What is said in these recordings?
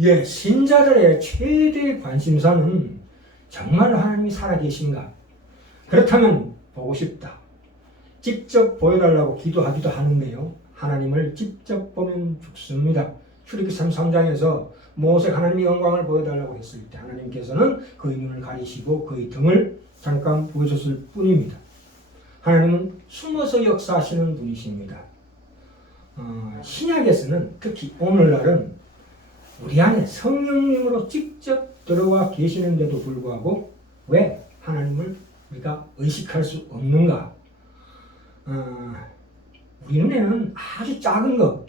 예, 신자들의 최대 관심사는 정말 하나님이 살아계신가? 그렇다면 보고 싶다. 직접 보여달라고 기도하기도 하는데요. 하나님을 직접 보면 죽습니다. 출애굽기 33장에서 모세 하나님의 영광을 보여달라고 했을 때 하나님께서는 그의 눈을 가리시고 그의 등을 잠깐 보여줬을 뿐입니다. 하나님은 숨어서 역사하시는 분이십니다. 신약에서는 특히 오늘날은 우리 안에 성령님으로 직접 들어와 계시는데도 불구하고 왜 하나님을 우리가 의식할 수 없는가? 우리 눈에는 아주 작은 것,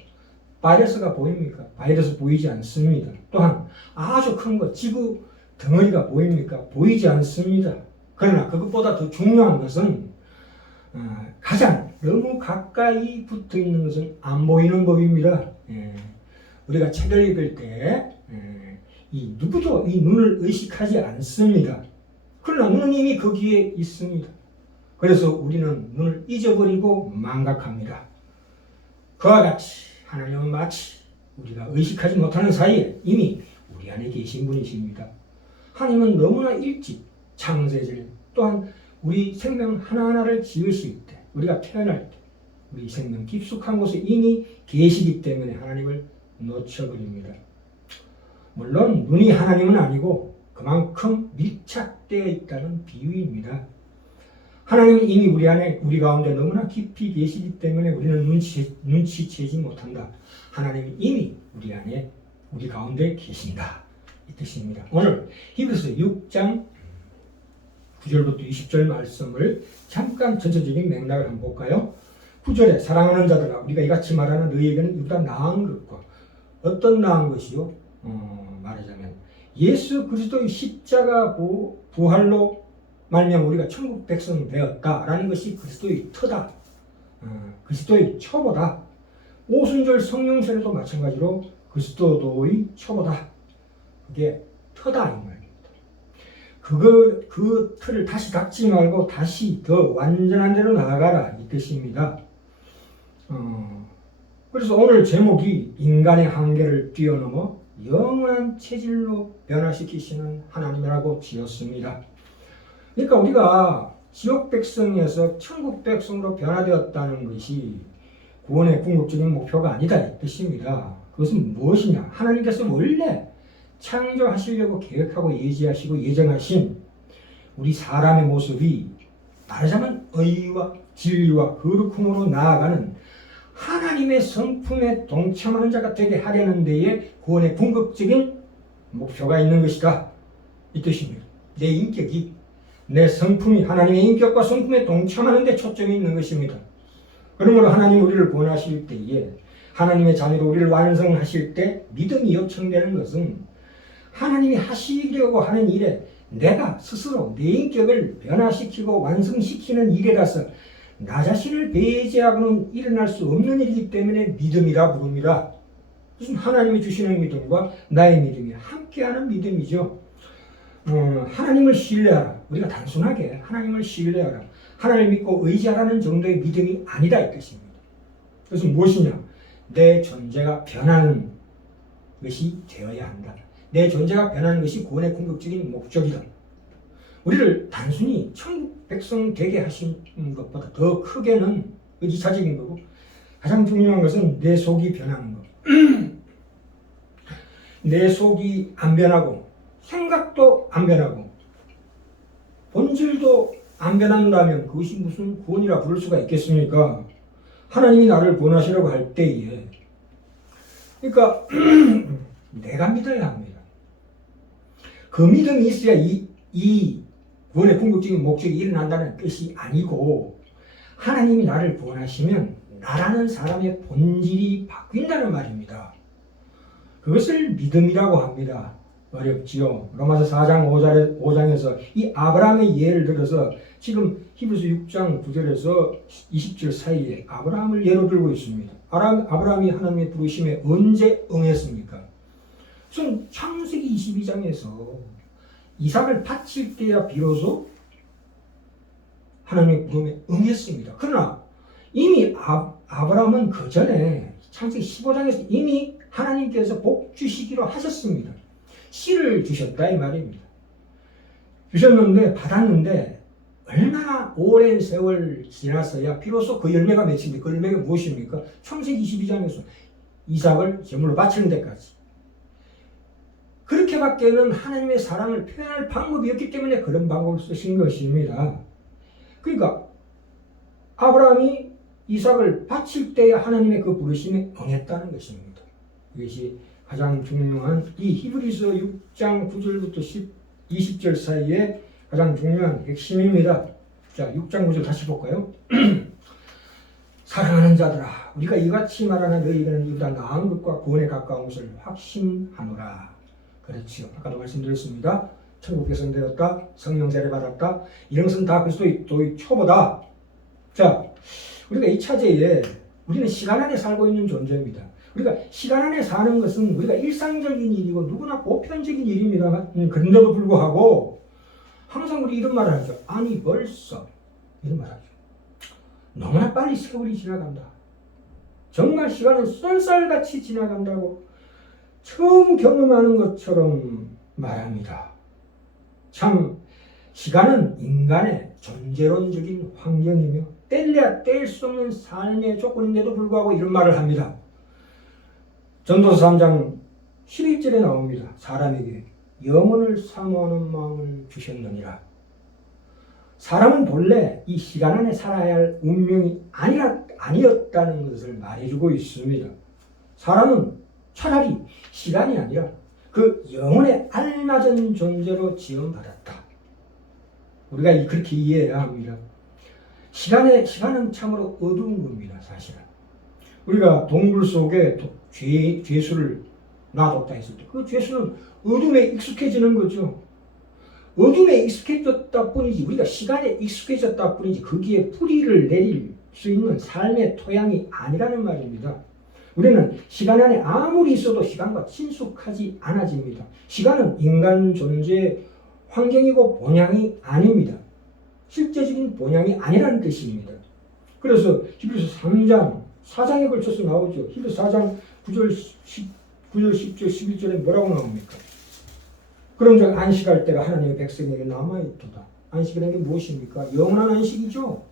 바이러스가 보입니까? 바이러스 보이지 않습니다. 또한 아주 큰 것, 지구 덩어리가 보입니까? 보이지 않습니다. 그러나 그것보다 더 중요한 것은 가장 너무 가까이 붙어 있는 것은 안 보이는 법입니다. 우리가 책을 읽을 때 누구도 이 눈을 의식하지 않습니다. 그러나 눈은 이미 거기에 있습니다. 그래서 우리는 눈을 잊어버리고 망각합니다. 그와 같이 하나님은 마치 우리가 의식하지 못하는 사이에 이미 우리 안에 계신 분이십니다. 하나님은 너무나 일찍 창세절 또한 우리 생명 하나하나를 지으실 때 우리가 태어날 때 우리 생명 깊숙한 곳에 이미 계시기 때문에 하나님을 놓쳐버립니다. 물론 눈이 하나님은 아니고 그만큼 밀착되어 있다는 비유입니다. 하나님은 이미 우리 안에 우리 가운데 너무나 깊이 계시기 때문에 우리는 눈치채지 못한다. 하나님이 이미 우리 안에 우리 가운데 계신다 이 뜻입니다. 오늘 히브리서 6장 9절부터 20절 말씀을 잠깐 전체적인 맥락을 한번 볼까요? 9절에 사랑하는 자들아 우리가 이같이 말하는 너희에게는 이보다 나은 것과 어떤 나은 것이요? 말하자면 예수 그리스도의 십자가 부활로 말미암아 우리가 천국 백성 되었다라는 것이 그리스도의 터다. 그리스도의 처보다. 오순절 성령 세례도 마찬가지로 그리스도의 처보다. 그게 터다 이 말입니다. 그 틀을 다시 닫지 말고 다시 더 완전한 대로 나아가라 이 뜻입니다. 그래서 오늘 제목이 인간의 한계를 뛰어넘어 영원한 체질로 변화시키시는 하나님이라고 지었습니다. 그러니까 우리가 지옥 백성에서 천국 백성으로 변화되었다는 것이 구원의 궁극적인 목표가 아니다 이 뜻입니다. 그것은 무엇이냐? 하나님께서 원래 창조하시려고 계획하고 예지하시고 예정하신 우리 사람의 모습이 말하자면 의와 진리와 거룩함으로 나아가는 하나님의 성품에 동참하는 자가 되게 하려는 데에 구원의 궁극적인 목표가 있는 것이다 이 뜻입니다. 내 인격이 내 성품이 하나님의 인격과 성품에 동참하는 데 초점이 있는 것입니다. 그러므로 하나님 우리를 구원하실 때에 하나님의 자녀로 우리를 완성하실 때 믿음이 요청되는 것은 하나님이 하시려고 하는 일에 내가 스스로 내 인격을 변화시키고 완성시키는 일이라서 나 자신을 배제하고는 일어날 수 없는 일이기 때문에 믿음이라 부릅니다. 무슨 하나님이 주시는 믿음과 나의 믿음이 함께하는 믿음이죠. 하나님을 신뢰하라. 우리가 단순하게 하나님을 신뢰하라. 하나님을 믿고 의지하라는 정도의 믿음이 아니다 이 뜻입니다. 그것은 무엇이냐? 내 존재가 변하는 것이 되어야 한다. 내 존재가 변하는 것이 구원의 궁극적인 목적이다. 우리를 단순히 천국 백성 되게 하신 것보다 더 크게는 2차적인 거고 가장 중요한 것은 내 속이 변하는 것. 내 속이 안 변하고 생각도 안 변하고 본질도 안 변한다면 그것이 무슨 구원이라 부를 수가 있겠습니까? 하나님이 나를 구원하시려고 할 때에 그러니까 내가 믿어야 합니다. 그 믿음이 있어야 이 구원의 궁극적인 목적이 일어난다는 뜻이 아니고 하나님이 나를 구원하시면 나라는 사람의 본질이 바뀐다는 말입니다. 그것을 믿음이라고 합니다. 어렵지요. 로마서 4장 5장에서 이 아브라함의 예를 들어서 지금 히브리서 6장 9절에서 20절 사이에 아브라함을 예로 들고 있습니다. 아브라함이 하나님의 부르심에 언제 응했습니까? 우선 창세기 22장에서 이삭을 바칠 때야 비로소 하나님의 부름에 응했습니다. 그러나 이미 아브라함은 그 전에 창세기 15장에서 이미 하나님께서 복 주시기로 하셨습니다. 씨를 주셨다 이 말입니다. 주셨는데 받았는데 얼마나 오랜 세월 지나서야 비로소 그 열매가 맺힌데 그 열매가 무엇입니까? 창세기 22장에서 이삭을 제물로 바치는 데까지. 그렇게밖에는 하나님의 사랑을 표현할 방법이 없기 때문에 그런 방법을 쓰신 것입니다. 그러니까 아브라함이 이삭을 바칠 때에 하나님의 그 부르심에 응했다는 것입니다. 이것이 가장 중요한 이 히브리서 6장 9절부터 20절 사이에 가장 중요한 핵심입니다. 자, 6장 9절 다시 볼까요? 사랑하는 자들아, 우리가 이같이 말하나 너희에게는 이보다 나은 것과 구원에 가까운 것을 확신하노라. 그렇지요. 아까도 말씀드렸습니다. 천국 백성되었다, 성령 세례 받았다, 이런 것은 다 그리스도의 초보다. 자, 우리가 이 차제에 우리는 시간 안에 살고 있는 존재입니다. 우리가 시간 안에 사는 것은 우리가 일상적인 일이고 누구나 보편적인 일입니다만 그런데도 불구하고 항상 우리 이런 말을 하죠. 아니 벌써 이런 말을 하죠. 너무나 빨리 세월이 지나간다. 정말 시간은 쏜살같이 지나간다고 처음 경험하는 것처럼 말합니다. 참 시간은 인간의 존재론적인 환경이며 뗄래야 뗄 수 없는 삶의 조건인데도 불구하고 이런 말을 합니다. 전도서 3장 11절에 나옵니다. 사람에게 영혼을 사모하는 마음을 주셨느니라. 사람은 본래 이 시간 안에 살아야 할 운명이 아니었다는 것을 말해주고 있습니다. 사람은 차라리 시간이 아니라 그 영혼에 알맞은 존재로 지음받았다. 우리가 그렇게 이해해야 합니다. 시간은 참으로 어두운 겁니다. 사실은. 우리가 동굴 속에 죄수를 놔뒀다 했을 때 그 죄수는 어둠에 익숙해지는 거죠. 어둠에 익숙해졌다 뿐이지 우리가 시간에 익숙해졌다 뿐이지 거기에 뿌리를 내릴 수 있는 삶의 토양이 아니라는 말입니다. 우리는 시간 안에 아무리 있어도 시간과 친숙하지 않아집니다. 시간은 인간 존재의 환경이고 본향이 아닙니다. 실제적인 본향이 아니라는 뜻입니다. 그래서 히브리서 3장 4장에 걸쳐서 나오죠. 히브리서 4장 9절 10절 11절에 뭐라고 나옵니까? 그런즉 안식할 때가 하나님의 백성에게 남아있도다. 안식이라는 게 무엇입니까? 영원한 안식이죠.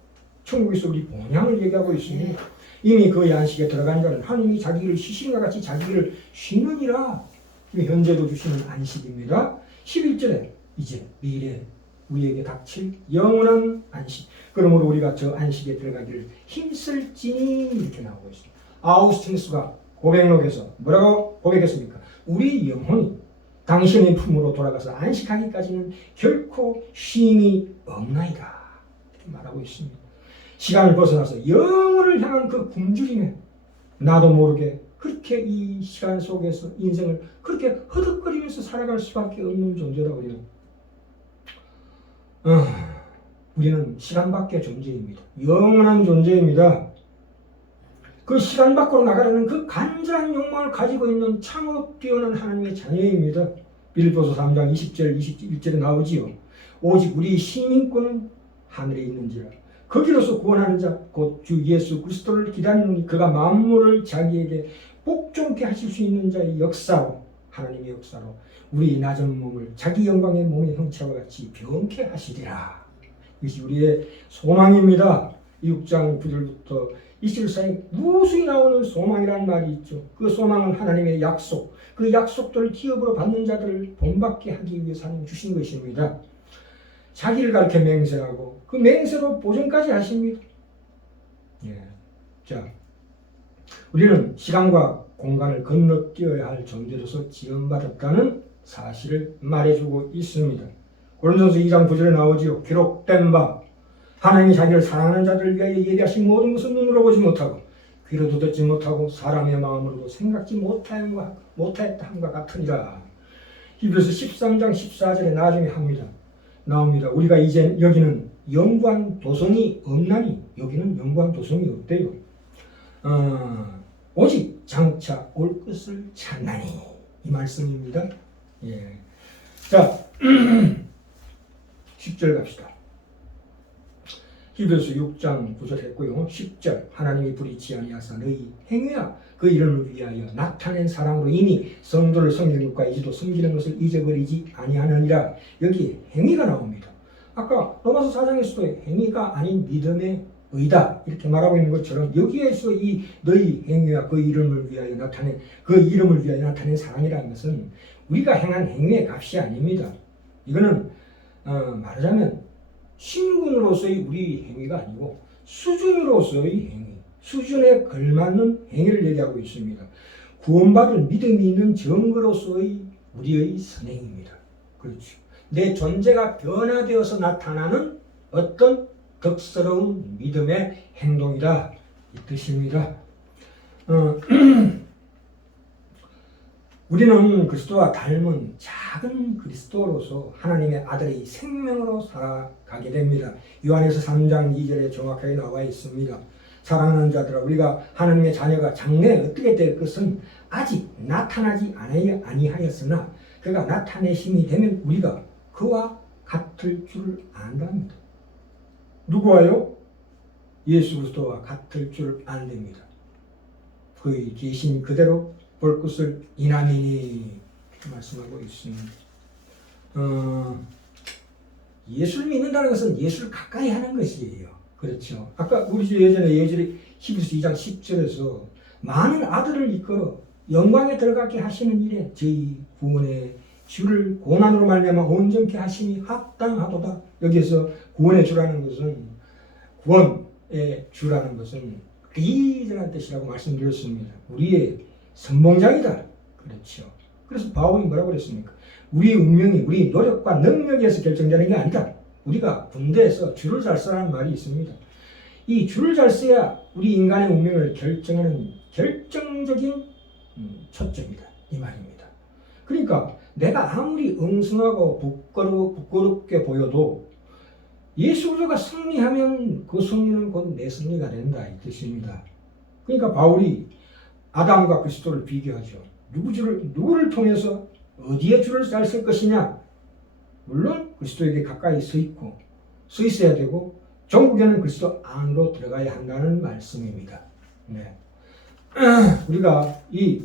천국에서 우리 본향을 얘기하고 있습니다. 이미 그 안식에 들어간 자는 하나님이 자기를 쉬신과 같이 자기를 쉬느니라. 현재도 주시는 안식입니다. 11절에 이제 미래 우리에게 닥칠 영원한 안식. 그러므로 우리가 저 안식에 들어가기를 힘쓸지니 이렇게 나오고 있습니다. 아우스틴스가 고백록에서 뭐라고 고백했습니까? 우리 영혼이 당신의 품으로 돌아가서 안식하기까지는 결코 쉼이 없나이다 말하고 있습니다. 시간을 벗어나서 영혼을 향한 그 굶주림에 나도 모르게 그렇게 이 시간 속에서 인생을 그렇게 허덕거리면서 살아갈 수밖에 없는 존재다. 우리는 시간 밖의 존재입니다. 영원한 존재입니다. 그 시간 밖으로 나가려는 그 간절한 욕망을 가지고 있는 참으로 뛰어난 하나님의 자녀입니다. 빌립보서 3장 20절 21절에 나오지요. 오직 우리 시민권은 하늘에 있는지라. 거기로서 구원하는 자 곧 주 예수 그리스도를 기다리는 그가 만물을 자기에게 복종케 하실 수 있는 자의 역사로 하나님의 역사로 우리 낮은 몸을 자기 영광의 몸의 형체와 같이 병케 하시리라. 이것이 우리의 소망입니다. 6장 9절부터 20절 사이에 무수히 나오는 소망이라는 말이 있죠. 그 소망은 하나님의 약속, 그 약속들을 기업으로 받는 자들을 본받게 하기 위해서 하나님 주신 것입니다. 자기를 가르쳐 맹세하고 그 맹세로 보증까지 하십니다. 자, 우리는 시간과 공간을 건너뛰어야 할 존재로서 지원받았다는 사실을 말해주고 있습니다. 고린도전서 2장 9절에 나오지요. 기록된 바 하나님이 자기를 사랑하는 자들을 위하여 예비하신 모든 것을 눈으로 보지 못하고 귀로도 듣지 못하고 사람의 마음으로도 생각지 못하였다 함과 같으니라. 히브리서 13장 14절에 나중에 나옵니다. 우리가 이제 여기는 영광 도성이 없나니 여기는 영광 도성이 없대요. 오직 장차 올 것을 찾나니 이 말씀입니다. 자 10절 갑시다. 히브리서 6장 9절 했고요. 10절 하나님이 불의치 아니하사 너희 행위야 그 이름을 위하여 나타낸 사랑으로 이미 성도를 섬기는 것과 이제도 섬기는 것을 잊어버리지 아니하느니라. 여기 행위가 나옵니다. 아까 로마서 4장에서도 행위가 아닌 믿음의 의다 이렇게 말하고 있는 것처럼 여기에서 이 너희 행위와 그 이름을 위하여 나타낸 사랑이라는 것은 우리가 행한 행위의 값이 아닙니다. 이거는 말하자면 신분으로서의 우리 행위가 아니고 수준으로서의 행위, 수준에 걸맞는 행위를 얘기하고 있습니다. 구원받은 믿음이 있는 증거로서의 우리의 선행입니다. 그렇죠. 내 존재가 변화되어서 나타나는 어떤 덕스러운 믿음의 행동이다 이 뜻입니다. 우리는 그리스도와 닮은 작은 그리스도로서 하나님의 아들의 생명으로 살아가게 됩니다. 요한에서 3장 2절에 정확하게 나와 있습니다. 사랑하는 자들아 우리가 하나님의 자녀가 장래에 어떻게 될 것은 아직 나타나지 아니하였으나 그가 나타내심이 되면 우리가 그와 같을 줄 안답니다. 누구와요? 예수 그리스도와 같을 줄 안답니다. 그의 계신 그대로 볼 것을 이나미니 말씀하고 있습니다. 예수를 믿는다는 것은 예수를 가까이 하는 것이에요. 그렇죠. 아까 우리 예전에 히브리서 2장 10절에서 많은 아들을 이끌어 영광에 들어가게 하시는 일에 저희 구원의 주를 고난으로 말미암아 온전케 하심이 합당하도다. 여기에서 구원의 주라는 것은 구원의 주라는 것은 리더라는 뜻이라고 말씀드렸습니다. 우리의 선봉장이다. 그렇죠. 그래서 바울이 뭐라고 그랬습니까? 우리의 운명이 우리 노력과 능력에서 결정되는 게 아니다. 우리가 군대에서 줄을 잘 서라는 말이 있습니다. 이 줄을 잘 서야 우리 인간의 운명을 결정하는 결정적인 초점이다. 이 말입니다. 그러니까 내가 아무리 엉성하고 부끄럽게 보여도 예수 그리스도가 승리하면 그 승리는 곧 내 승리가 된다 이 뜻입니다. 그러니까 바울이 아담과 그리스도를 비교하죠. 누구를 통해서 어디에 줄을 잘 쓸 것이냐? 물론 그리스도에게 가까이 서 있어야 되고 종국에는 그리스도 안으로 들어가야 한다는 말씀입니다. 네. 우리가 이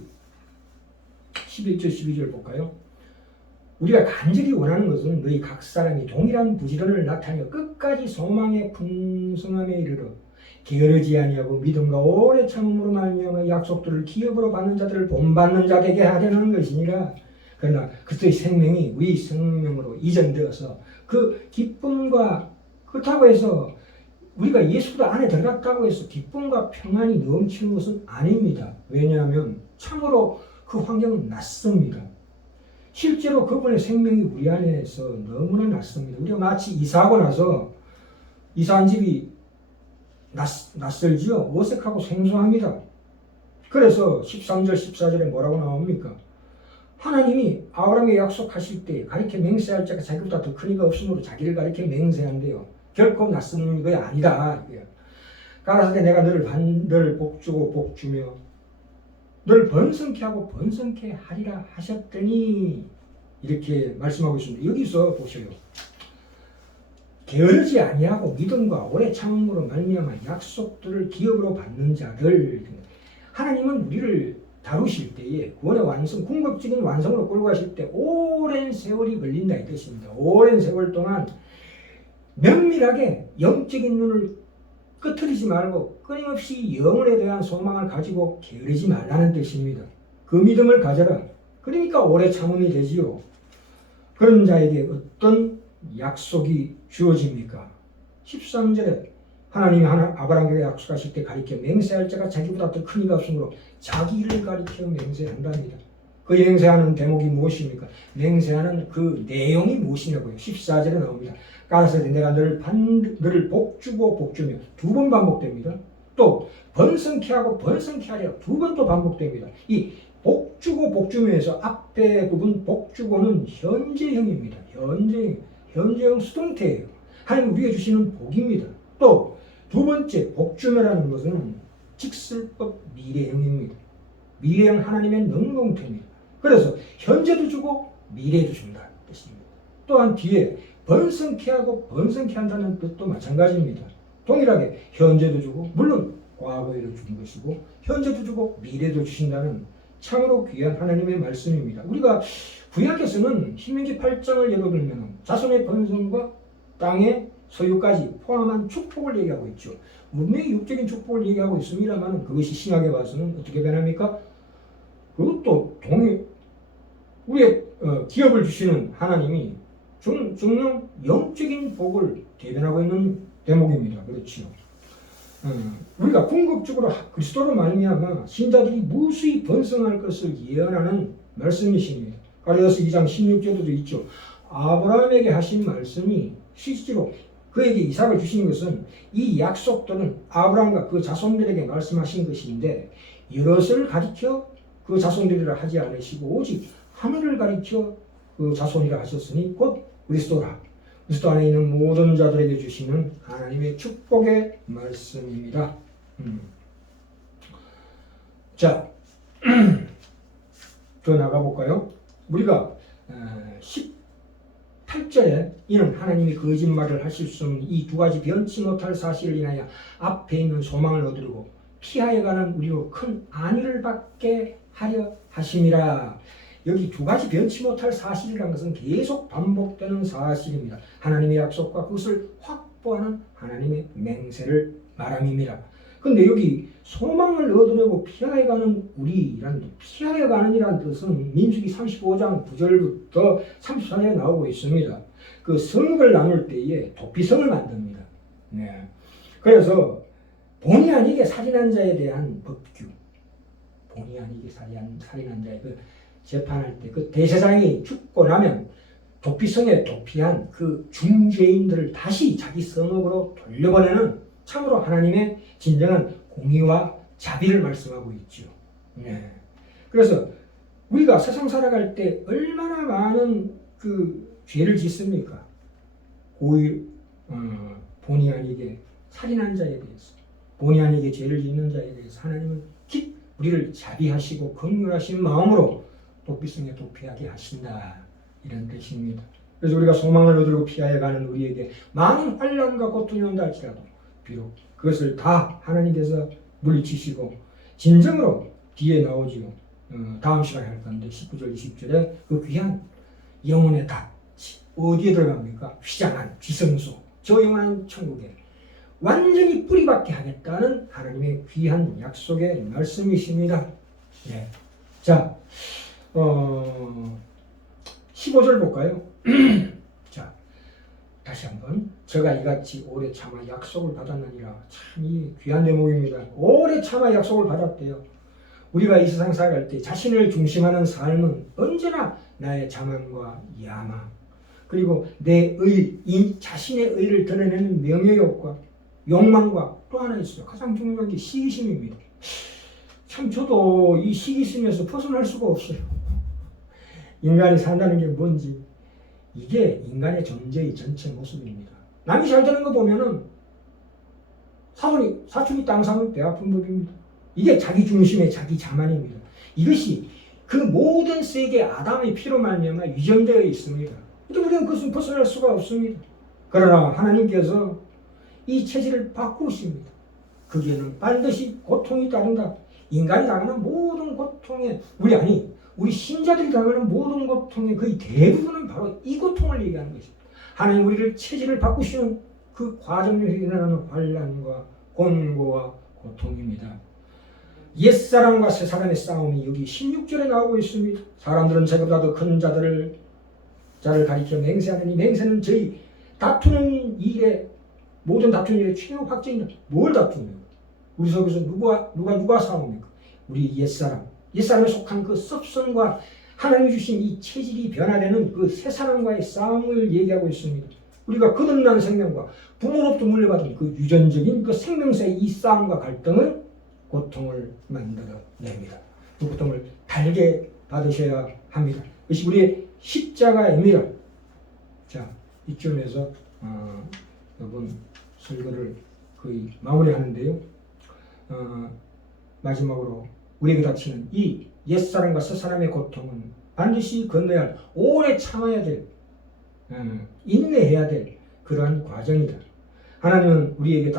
11절 12절 볼까요? 우리가 간절히 원하는 것은 너희 각 사람이 동일한 부지런을 나타내어 끝까지 소망의 풍성함에 이르러 게으르지 아니하고 믿음과 오래 참음으로 말미암아 약속들을 기업으로 받는 자들을 본받는 자 되게 하려는 것이니라. 그러나 그리스도의 생명이 우리 생명으로 이전되어서 그 기쁨과 그렇다고 해서 우리가 예수도 안에 들어갔다고 해서 기쁨과 평안이 넘치는 것은 아닙니다. 왜냐하면 참으로 그 환경은 낯섭니다. 실제로 그분의 생명이 우리 안에서 너무나 낯섭니다. 우리가 마치 이사하고 나서 이사한 집이 낯설지요. 어색하고 생소합니다. 그래서 13절 14절에 뭐라고 나옵니까? 하나님이 아브라함에게 약속하실 때 가리켜 맹세할 자가 자기보다 더 큰 이가 없으므로 자기를 가리켜 맹세한대요. 결코 낯선 거 아니다. 가라사대 내가 너를 복주고 복주며 너를 번성케 하고 번성케 하리라 하셨더니 이렇게 말씀하고 있습니다. 여기서 보셔요. 게으르지 아니하고 믿음과 오래 참음으로 말미암아 약속들을 기업으로 받는 자들. 하나님은 우리를 다루실 때에 구원의 완성, 궁극적인 완성으로 끌고 가실 때 오랜 세월이 걸린다 이 뜻입니다. 오랜 세월 동안 면밀하게 영적인 눈을 끄트리지 말고 끊임없이 영혼에 대한 소망을 가지고 게으르지 말라는 뜻입니다. 그 믿음을 가져라. 그러니까 오래 참음이 되지요. 그런 자에게 어떤 약속이 주어집니까? 13절에 하나님이 아브라함에게 약속하실 때 가리켜 맹세할 자가 자기보다 더 큰 이가 없으므로 자기를 가리켜 맹세한답니다. 그 맹세하는 대목이 무엇입니까? 맹세하는 그 내용이 무엇이냐고요. 14절에 나옵니다. 가라사대 내가 너를 복주고 복주며 두 번 반복됩니다. 또 번성케 하고 번성케 하리라 두 번 또 반복됩니다. 이 복주고 복주며에서 앞에 부분 복주고는 현재형입니다. 현재형 수동태예요. 하나님 우리에게 주시는 복입니다. 또 두 번째 복주며라는 것은 직설법 미래형입니다. 미래형 하나님의 능동태입니다. 그래서 현재도 주고 미래도 준다 뜻입니다. 또한 뒤에 번성케 하고 번성케 한다는 뜻도 마찬가지입니다. 동일하게 현재도 주고 물론 과거에도 준 것이고 현재도 주고 미래도 주신다는 참으로 귀한 하나님의 말씀입니다. 우리가 구약에서는 신명기 8장을 예로 들면 자손의 번성과 땅의 소유까지 포함한 축복을 얘기하고 있죠. 분명히 육적인 축복을 얘기하고 있습니다만 그것이 신약에 와서는 어떻게 변합니까? 그것도 우리의 기업을 주시는 하나님이 주는 영적인 복을 대변하고 있는 대목입니다. 그렇지요. 우리가 궁극적으로 그리스도로 말미암아 신자들이 무수히 번성할 것을 예언하는 말씀이십니다. 가랴서 2장 16절에도 있죠. 아브라함에게 하신 말씀이 실제로 그에게 이삭을 주신 것은 이 약속들은 아브라함과 그 자손들에게 말씀하신 것인데 여럿을 가리켜 그 자손들이라 하지 않으시고 오직 하늘을 가리켜 그 자손이라 하셨으니 곧 그리스도라. 그리스도 안에 있는 모든 자들에게 주시는 하나님의 축복의 말씀입니다. 자, 더 나가볼까요? 우리가 18절에 이는 하나님이 거짓말을 하실 수 없는 이 두 가지 변치 못할 사실을 인하여 앞에 있는 소망을 얻으려고 피하여 가는 우리로 큰 안위를 받게 하려 하심이라. 여기 두 가지 변치 못할 사실이라는 것은 계속 반복되는 사실입니다. 하나님의 약속과 그것을 확보하는 하나님의 맹세를 말함입니다. 근데 여기 소망을 얻으려고 피하여 가는 피하여 가는 이라는 뜻은 민수기 35장 9절부터 34절에 나오고 있습니다. 그 성읍을 나눌 때에 도피성을 만듭니다. 네. 그래서 본의 아니게 살인한 자에 대한 법규, 본의 아니게 살인한 자의 그 재판할 때 그 대제사장이 죽고 나면 도피성에 도피한 그 중죄인들을 다시 자기 성읍으로 돌려보내는 참으로 하나님의 진정한 공의와 자비를 말씀하고 있죠. 네. 그래서 우리가 세상 살아갈 때 얼마나 많은 그 죄를 짓습니까? 본의 아니게 살인한 자에 대해서, 본의 아니게 죄를 짓는 자에 대해서 하나님은 우리를 자비하시고 긍휼하신 마음으로 도피성에 도피하게 하신다, 이런 뜻입니다. 그래서 우리가 소망을 얻으려고 피하여 가는 우리에게 많은 환난과 고통이 온다 할지라도 비록 그것을 다 하나님께서 물리치시고 진정으로 뒤에 나오지요. 다음 시간에 할 건데 19절 20절에 그 귀한 영혼의 닭 어디에 들어갑니까? 휘장한 귀성소, 저 영원한 천국에 완전히 뿌리박게 하겠다는 하나님의 귀한 약속의 말씀이십니다. 네. 자, 15절 볼까요? 자, 다시 한번 저가 이같이 오래 참아 약속을 받았느니라. 참 이 귀한 대목입니다. 오래 참아 약속을 받았대요. 우리가 이 세상 살아갈 때 자신을 중심하는 삶은 언제나 나의 자만과 야망, 그리고 내 자신의 의를 드러내는 명예욕과 욕망과 또 하나 있어요. 가장 중요한 게 시기심입니다. 참 저도 이 시기심에서 벗어날 수가 없어요. 인간이 산다는 게 뭔지, 이게 인간의 존재의 전체 모습입니다. 남이 잘 되는 거 보면은 사촌이 땅 사면 배 아픈 법입니다. 이게 자기 중심의 자기 자만입니다. 이것이 그 모든 세계 아담의 피로 말미암아 유전되어 있습니다. 근데 우리는 그것은 벗어날 수가 없습니다. 그러나 하나님께서 이 체질을 바꾸십니다. 거기에는 반드시 고통이 따른다. 인간이 당하는 모든 고통에 우리 신자들이 당하는 모든 고통의 거의 대부분은 바로 이 고통을 얘기하는 것입니다. 하나님 우리를 체질을 바꾸시는 그 과정에서 일어나는 환난과 곤고와 고통입니다. 옛사람과 새사람의 싸움이 여기 16절에 나오고 있습니다. 사람들은 자기보다 더 큰 자를 가리켜 맹세하느니 맹세는 저희 모든 다투는 일의 최후 확정이다. 뭘 다투냐? 우리 속에서 누가 싸웁니까? 우리 옛사람에 속한 그 섭성과 하나님이 주신 이 체질이 변화되는 그 새 사람과의 싸움을 얘기하고 있습니다. 우리가 거듭난 생명과 부모로부터 물려받은 그 유전적인 그 생명사의 이 싸움과 갈등은 고통을 만들어냅니다. 그 고통을 달게 받으셔야 합니다. 그것이 우리의 십자가입니다. 자, 이쯤에서 이번 설교를 거의 마무리하는데요. 마지막으로 우리에게 닥치는 이 옛사람과 새사람의 고통은 반드시 건너야 할, 오래 참아야 될, 인내해야 될 그러한 과정이다. 하나님은 우리에게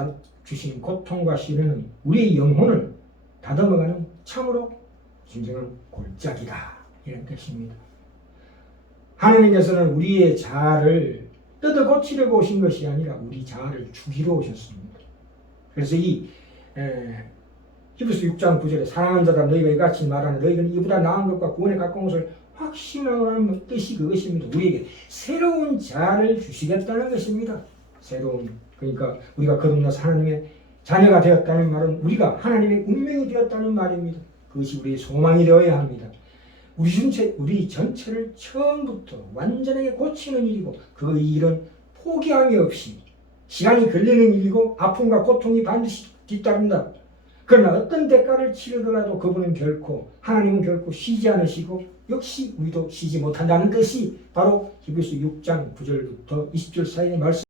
주신 고통과 시련은 우리의 영혼을 다듬어가는 참으로 진정한 골짜기다, 이런 뜻입니다. 하나님께서는 우리의 자아를 뜯어 고치려고 오신 것이 아니라 우리 자아를 죽이러 오셨습니다. 그래서 이 히브리서 6장 9절에 사랑하는 자다 너희가 이같이 말하는 너희는 이보다 나은 것과 구원에 가까운 것을 확신하는 뜻이 그것입니다. 우리에게 새로운 자아를 주시겠다는 것입니다. 새로운, 그러니까 우리가 거듭나서 하나님의 자녀가 되었다는 말은 우리가 하나님의 운명이 되었다는 말입니다. 그것이 우리의 소망이 되어야 합니다. 우리 전체를 처음부터 완전하게 고치는 일이고 그 일은 포기함이 없이 시간이 걸리는 일이고 아픔과 고통이 반드시 뒤따른다. 그러나 어떤 대가를 치르더라도 하나님은 결코 쉬지 않으시고 역시 우리도 쉬지 못한다는 것이 바로 히브리서 6장 9절부터 20절 사이의 말씀